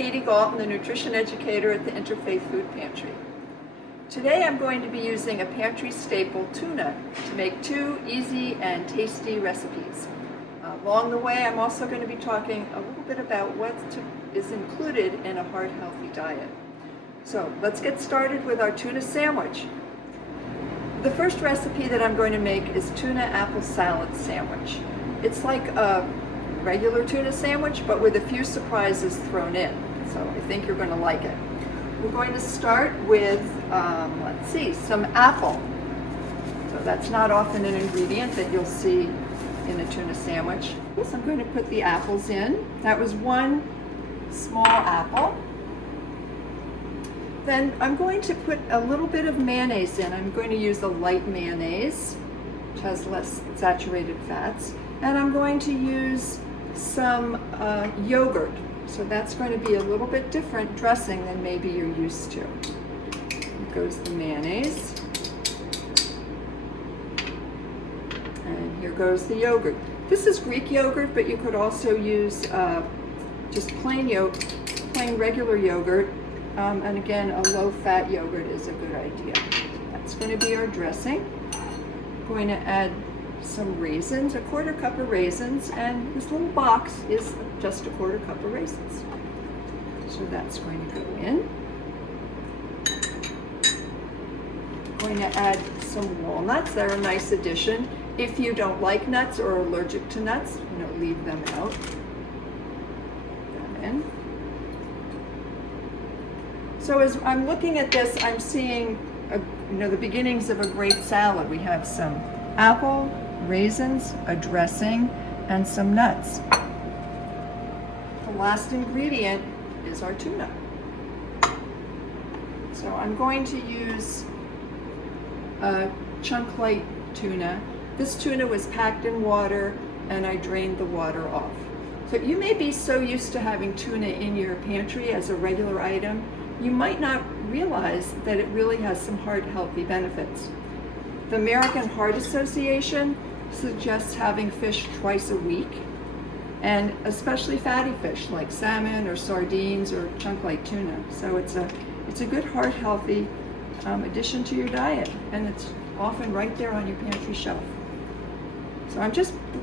Katy Galton, the Nutrition Educator at the Interfaith Food Pantry. Today I'm going to be using a pantry staple, tuna, to make two easy and tasty recipes. Along the way, I'm also going to be talking a little bit about what is included in a heart healthy diet. So let's get started with our tuna sandwich. The first recipe that I'm going to make is tuna apple salad sandwich. It's like a regular tuna sandwich, but with a few surprises thrown in. So I think you're going to like it. We're going to start with, some apple. So that's not often an ingredient that you'll see in a tuna sandwich. So I'm going to put the apples in. That was one small apple. Then I'm going to put a little bit of mayonnaise in. I'm going to use a light mayonnaise, which has less saturated fats. And I'm going to use some yogurt. So that's going to be a little bit different dressing than maybe you're used to. Here goes the mayonnaise. And here goes the yogurt. This is Greek yogurt, but you could also use just plain regular yogurt. And again, a low-fat yogurt is a good idea. That's going to be our dressing. I'm going to add some raisins, a quarter cup of raisins, and this little box is just a quarter cup of raisins. So that's going to go in. I'm going to add some walnuts. They're a nice addition. If you don't like nuts or are allergic to nuts, leave them out. Put them in. So as I'm looking at this, I'm seeing the beginnings of a great salad. We have some apple, raisins, a dressing, and some nuts. The last ingredient is our tuna. So I'm going to use a chunk light tuna. This tuna was packed in water and I drained the water off. So you may be so used to having tuna in your pantry as a regular item, you might not realize that it really has some heart healthy benefits. The American Heart Association suggests having fish twice a week, and especially fatty fish like salmon or sardines or chunk light tuna. So it's a good heart healthy addition to your diet, and it's often right there on your pantry shelf. So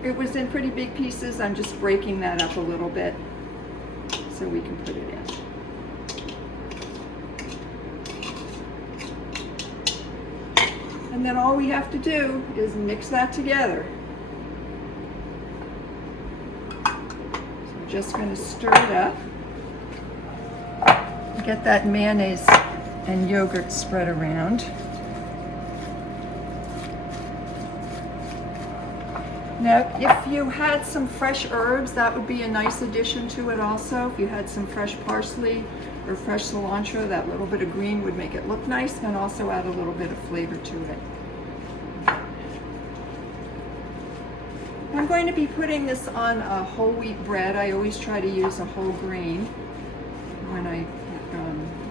it was in pretty big pieces. I'm just breaking that up a little bit so we can put it in. And then all we have to do is mix that together. So I'm just going to stir it up. Get that mayonnaise and yogurt spread around. Now, if you had some fresh herbs, that would be a nice addition to it also. If you had some fresh parsley or fresh cilantro, that little bit of green would make it look nice and also add a little bit of flavor to it. I'm going to be putting this on a whole wheat bread. I always try to use a whole grain when I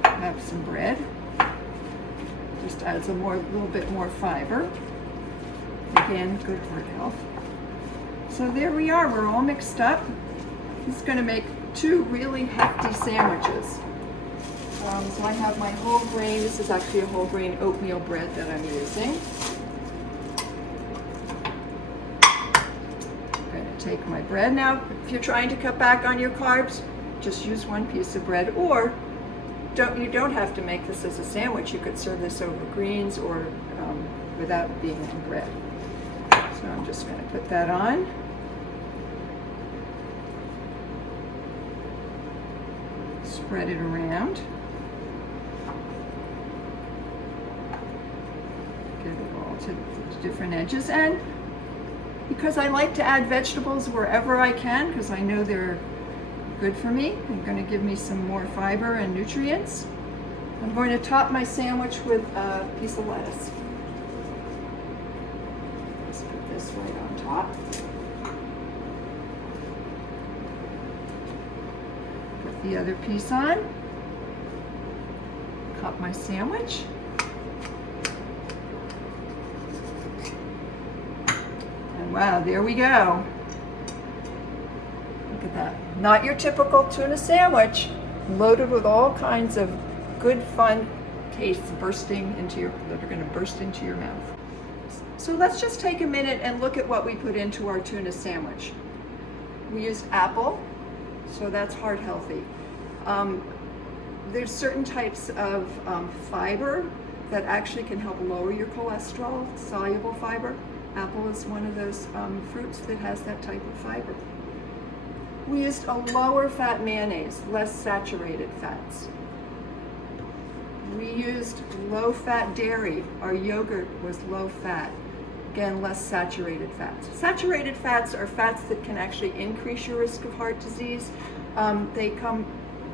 have some bread. Just adds a little bit more fiber. Again, good heart health. So there we are, we're all mixed up. This is going to make two really hefty sandwiches. So I have my whole grain, this is actually a whole grain oatmeal bread that I'm using. I'm going to take my bread. Now, if you're trying to cut back on your carbs, just use one piece of bread, or you don't have to make this as a sandwich. You could serve this over greens or without being on bread. So I'm just going to put that on. Spread it around. Get it all to the different edges. And because I like to add vegetables wherever I can, because I know they're good for me, they're going to give me some more fiber and nutrients, I'm going to top my sandwich with a piece of lettuce. Let's put this right on top. Put the other piece on. Cut my sandwich. And wow, there we go. Look at that. Not your typical tuna sandwich, loaded with all kinds of good, fun tastes that are going to burst into your mouth. So let's just take a minute and look at what we put into our tuna sandwich. We used apple, so that's heart healthy. There's certain types of fiber that actually can help lower your cholesterol, soluble fiber. Apple is one of those fruits that has that type of fiber. We used a lower fat mayonnaise, less saturated fats. We used low fat dairy. Our yogurt was low fat. Again, less saturated fats. Saturated fats are fats that can actually increase your risk of heart disease. They come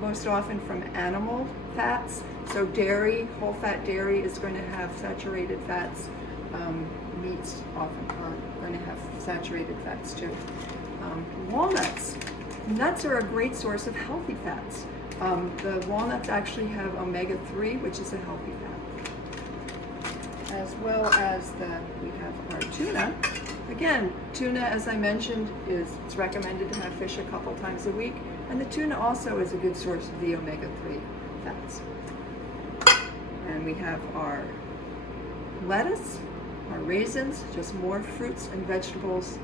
most often from animal fats. So dairy, whole fat dairy is going to have saturated fats. Meats often are going to have saturated fats too. Walnuts. Nuts are a great source of healthy fats. The walnuts actually have omega-3, which is a healthy fat. As well as we have our tuna. Again, tuna, as I mentioned, it's recommended to have fish a couple times a week, and the tuna also is a good source of the omega-3 fats. And we have our lettuce, our raisins, just more fruits and vegetables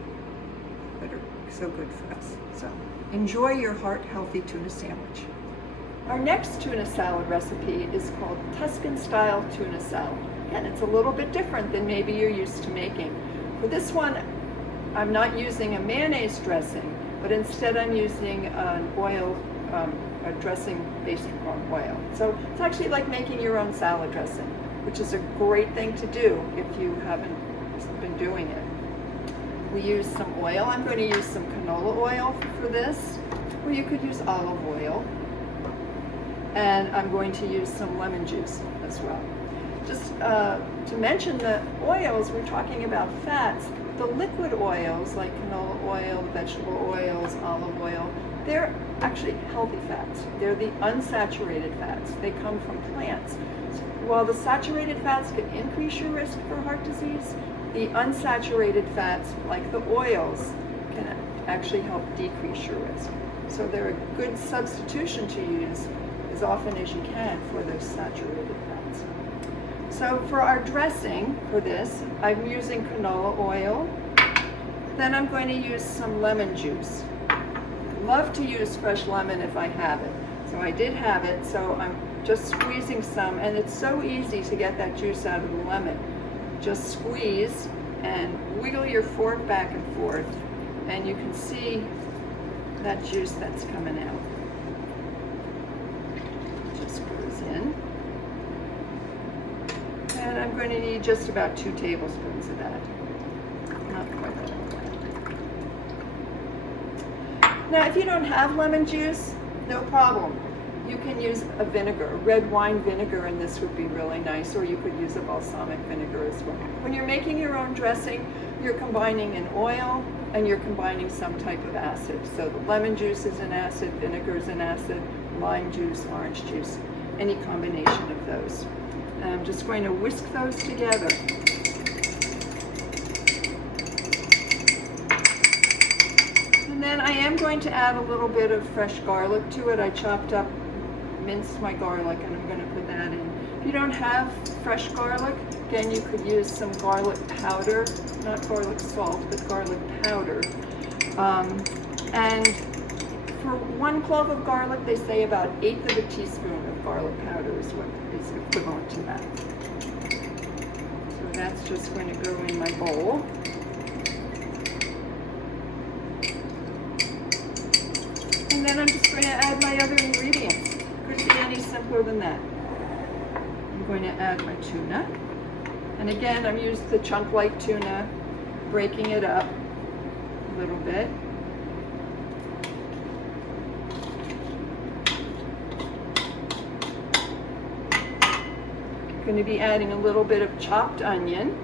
that are so good for us. So enjoy your heart-healthy tuna sandwich. Our next tuna salad recipe is called Tuscan style tuna salad. Again, it's a little bit different than maybe you're used to making. For this one, I'm not using a mayonnaise dressing, but instead I'm using an oil, a dressing based on oil. So it's actually like making your own salad dressing, which is a great thing to do if you haven't been doing it. We use some oil. I'm going to use some canola oil for this, or you could use olive oil. And I'm going to use some lemon juice as well. Just to mention the oils, we're talking about fats. The liquid oils like canola oil, vegetable oils, olive oil, they're actually healthy fats. They're the unsaturated fats. They come from plants. So while the saturated fats can increase your risk for heart disease, the unsaturated fats, like the oils, can actually help decrease your risk. So they're a good substitution to use as often as you can for those saturated fats. So for our dressing for this, I'm using canola oil. Then I'm going to use some lemon juice. Love to use fresh lemon if I have it. So I did have it, so I'm just squeezing some, and it's so easy to get that juice out of the lemon. Just squeeze and wiggle your fork back and forth, and you can see that juice that's coming out. Just goes in. And I'm going to need just about 2 tablespoons of that. Not quite that. Now, if you don't have lemon juice, no problem. You can use a vinegar, a red wine vinegar, and this would be really nice, or you could use a balsamic vinegar as well. When you're making your own dressing, you're combining an oil and you're combining some type of acid. So the lemon juice is an acid, vinegar is an acid, lime juice, orange juice, any combination of those. And I'm just going to whisk those together. And then I am going to add a little bit of fresh garlic to it. I minced my garlic, and I'm going to put that in. If you don't have fresh garlic, again, you could use some garlic powder, not garlic salt, but garlic powder. And for 1 clove of garlic, they say about 1/8 of a teaspoon of garlic powder is what is equivalent to that. So that's just going to go in my bowl. And then I'm just going to add my other ingredients. Couldn't be any simpler than that. I'm going to add my tuna. And again, I'm using the chunk-like tuna, breaking it up a little bit. I'm going to be adding a little bit of chopped onion.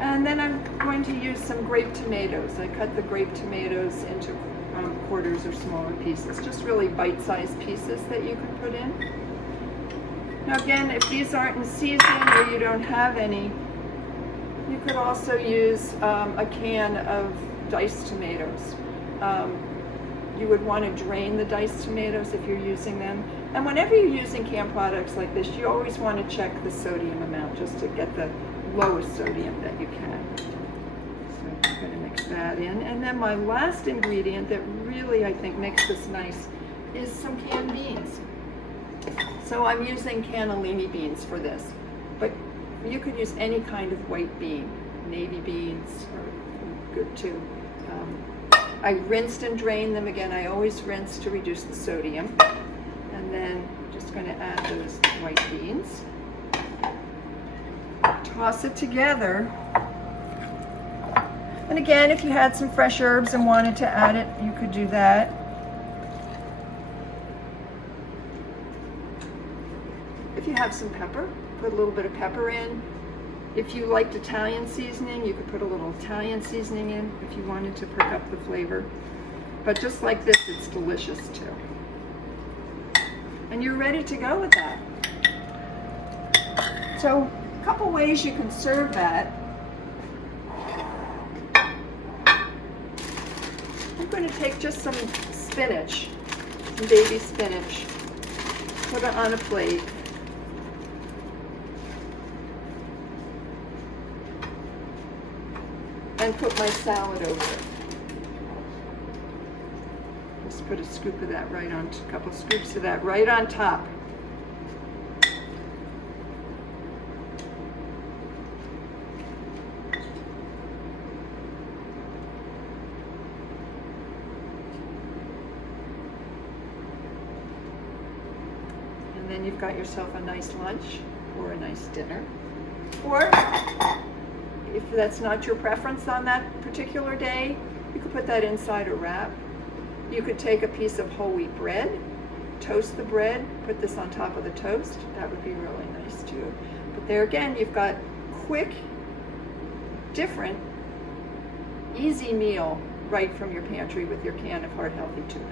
And then I'm going to use some grape tomatoes. I cut the grape tomatoes into quarters or smaller pieces, just really bite-sized pieces that you can put in. Now again, if these aren't in season or you don't have any, you could also use a can of diced tomatoes. you would want to drain the diced tomatoes if you're using them. And whenever you're using canned products like this, you always want to check the sodium amount just to get the lowest sodium that you can. So I'm going to mix that in. And then my last ingredient that really I think makes this nice is some canned beans. So I'm using cannellini beans for this, but you could use any kind of white bean. Navy beans are good too. I rinsed and drained them again. I always rinse to reduce the sodium. And then I'm just going to add those white beans. Toss it together. And again, if you had some fresh herbs and wanted to add it, you could do that. If you have some pepper, put a little bit of pepper in. If you liked Italian seasoning, you could put a little Italian seasoning in if you wanted to perk up the flavor. But just like this, it's delicious too. And you're ready to go with that. So, a couple ways you can serve that. I'm going to take just some spinach, some baby spinach, put it on a plate. And put my salad over it. Just put a scoop of that right on, a couple scoops of that right on top. And then you've got yourself a nice lunch or a nice dinner. Or if that's not your preference on that particular day, you could put that inside a wrap. You could take a piece of whole wheat bread, toast the bread, put this on top of the toast. That would be really nice too. But there again, you've got quick, different, easy meal right from your pantry with your can of heart healthy tuna.